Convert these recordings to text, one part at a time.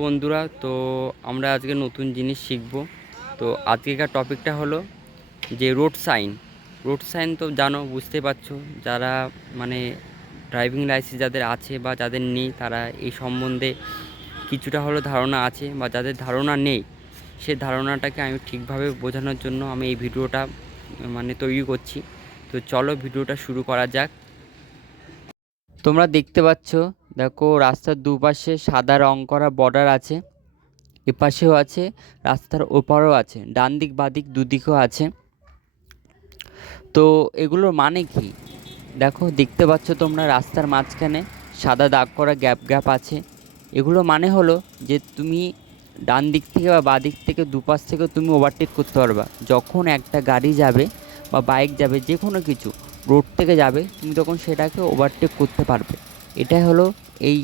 বন্ধুরা, তো আমরা আজকে নতুন জিনিস শিখব। তো আজকেকার টপিকটা হলো যে রোড সাইন। রোড সাইন তো জানো, বুঝতে পারছ, যারা মানে ড্রাইভিং লাইসেন্স যাদের আছে বা যাদের নেই, তারা এই সম্বন্ধে কিছুটা হলো ধারণা আছে বা যাদের ধারণা নেই, সে ধারণাটাকে আমি ঠিকভাবে বোঝানোর জন্য আমি এই ভিডিওটা মানে তৈরি করছি। তো চলো ভিডিওটা শুরু করা যাক। তোমরা দেখতে পাচ্ছ দেখো রাস্তার দুপাশে সাদা রং করা বর্ডার আছে, এপাশেও আছে, রাস্তার ওপারও আছে ডান দিক বাদিক দুদিকেও আছে। তো এগুলোর মানে কি? দেখো, দেখতে পাচ্ছ তোমরা রাস্তার মাঝখানে সাদা দাগ করা গ্যাপ গ্যাপ আছে। এগুলো মানে হলো যে তুমি ডান দিক থেকে বা বাঁ দিক থেকে দুপাশ থেকে তুমি ওভারটেক করতে পারবা। যখন একটা গাড়ি যাবে বা বাইক যাবে যে কোনো কিছু রোড থেকে যাবে, তুমি তখন সেটাকে ওভারটেক করতে পারবে। এটাই হলো এই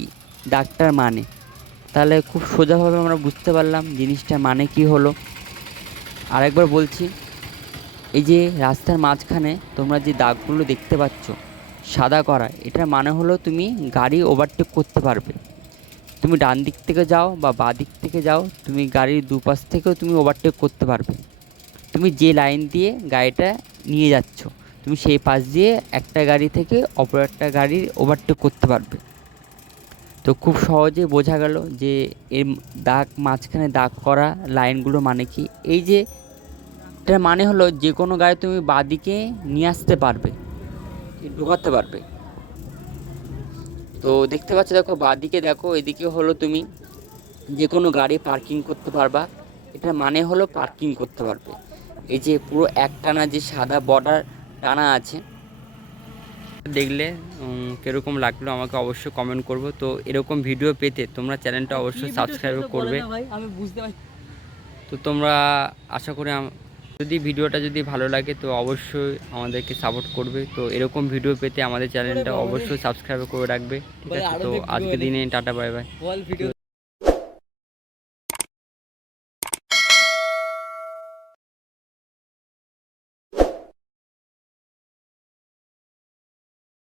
দাগটার মানে। তাহলে খুব সোজাভাবে আমরা বুঝতে পারলাম জিনিসটার মানে কি হলো। আরেকবার বলছি, এই যে রাস্তার মাঝখানে তোমরা যে দাগগুলো দেখতে পাচ্ছ, সাদা করা, এটার মানে হলো তুমি গাড়ি ওভারটেক করতে পারবে। তুমি ডান দিক থেকে যাও বা বাঁ দিক থেকে যাও, তুমি গাড়ির দুপাশ থেকেও তুমি ওভারটেক করতে পারবে। তুমি যে লাইন দিয়ে গাড়িটা নিয়ে যাচ্ছ তুমি সেই পাশ দিয়ে একটা গাড়ি থেকে অপর একটা গাড়ির ওভারটেক করতে পারবে। তো খুব সহজে বোঝা গেল যে এর দাগ, মাঝখানে দাগ করা লাইনগুলো মানে কি? এই যে এটার মানে হলো যে কোনো গাড়ি তুমি বাদিকে নিয়ে আসতে পারবে, ঢোকাতে পারবে। তো দেখতে পাচ্ছ, দেখো বাদিকে দেখো, এদিকে হলো তুমি যে কোনো গাড়ি পার্কিং করতে পারবা। এটার মানে হলো পার্কিং করতে পারবে। এই যে পুরো একটানা যে সাদা বর্ডার টানা আছে। দেখলে কীরকম লাগল আমাকে অবশ্যই কমেন্ট করব। তো এরকম ভিডিও পেতে তোমরা চ্যানেলটা অবশ্যই সাবস্ক্রাইব করবে। আমি বুঝতে পারছি। তো তোমরা আশা করি যদি ভিডিওটা যদি ভালো লাগে তো অবশ্যই আমাদেরকে সাপোর্ট করবে। তো এরকম ভিডিও পেতে আমাদের চ্যানেলটা অবশ্যই সাবস্ক্রাইব করে রাখবে। ঠিক আছে তো আজকে দিনে টাটা বাই বাই ভিডিও